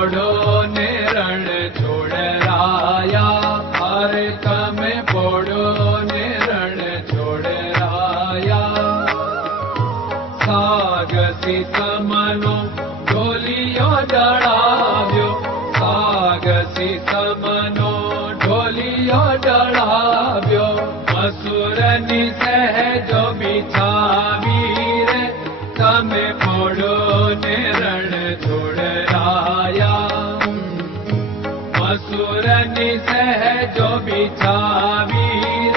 Lord. Oh. सुरन सह जो बिछावीर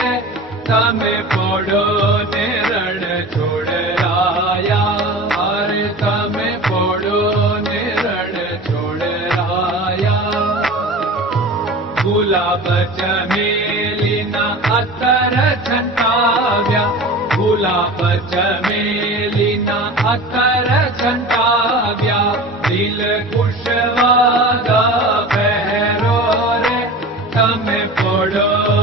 तम पोड़ो ने रण छोड़ आया। और तम पोड़ो ने रण छोड़ आया। गुलाब चमेलिना अतर छंटाव्या। गुलाब चमेलिना अतर छंटा I'm me follow.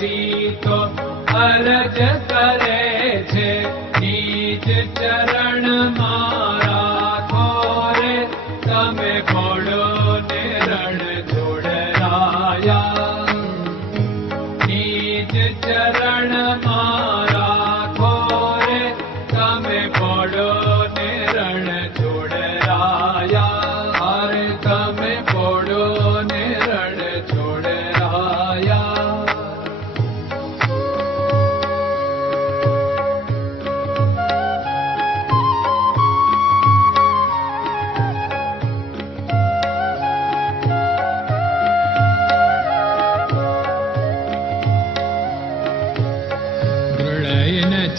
सीतो अरज करे छे चरण मा।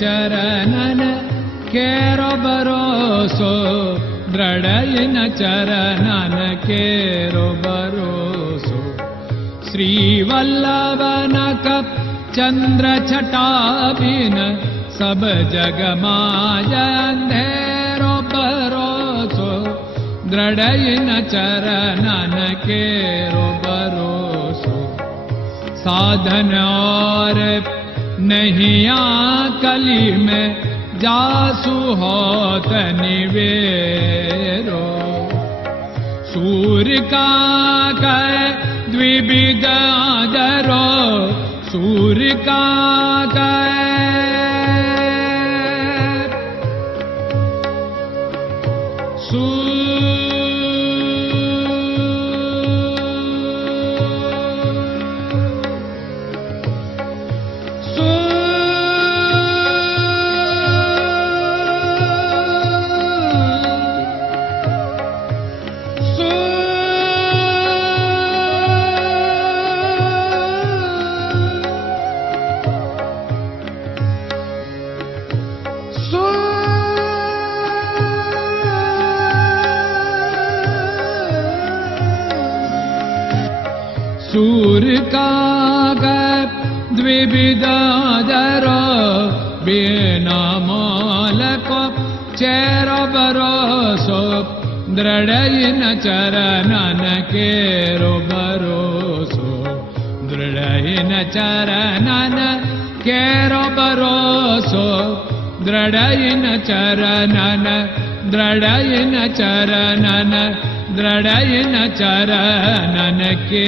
चरणन केरो भरोसो दृढयन चरणन केरो भरोसो श्रीवल्लभन कप चंद्र छटाबिन सब जग माया अंधेरो भरोसो दृढयन चरणन केरो भरोसो साधन और नहीं कली में जासु होत निवेरो। सूर्य का कह द्विविध आदरो। सूर्य का कह द्विविदादर बीनामालको चेरो बरोसो दृढयिन चरणन केरो बरोसो दृढयिन बरोसो दृढयिन चरणन दृढयिन चरणन दृढयिन चरणन के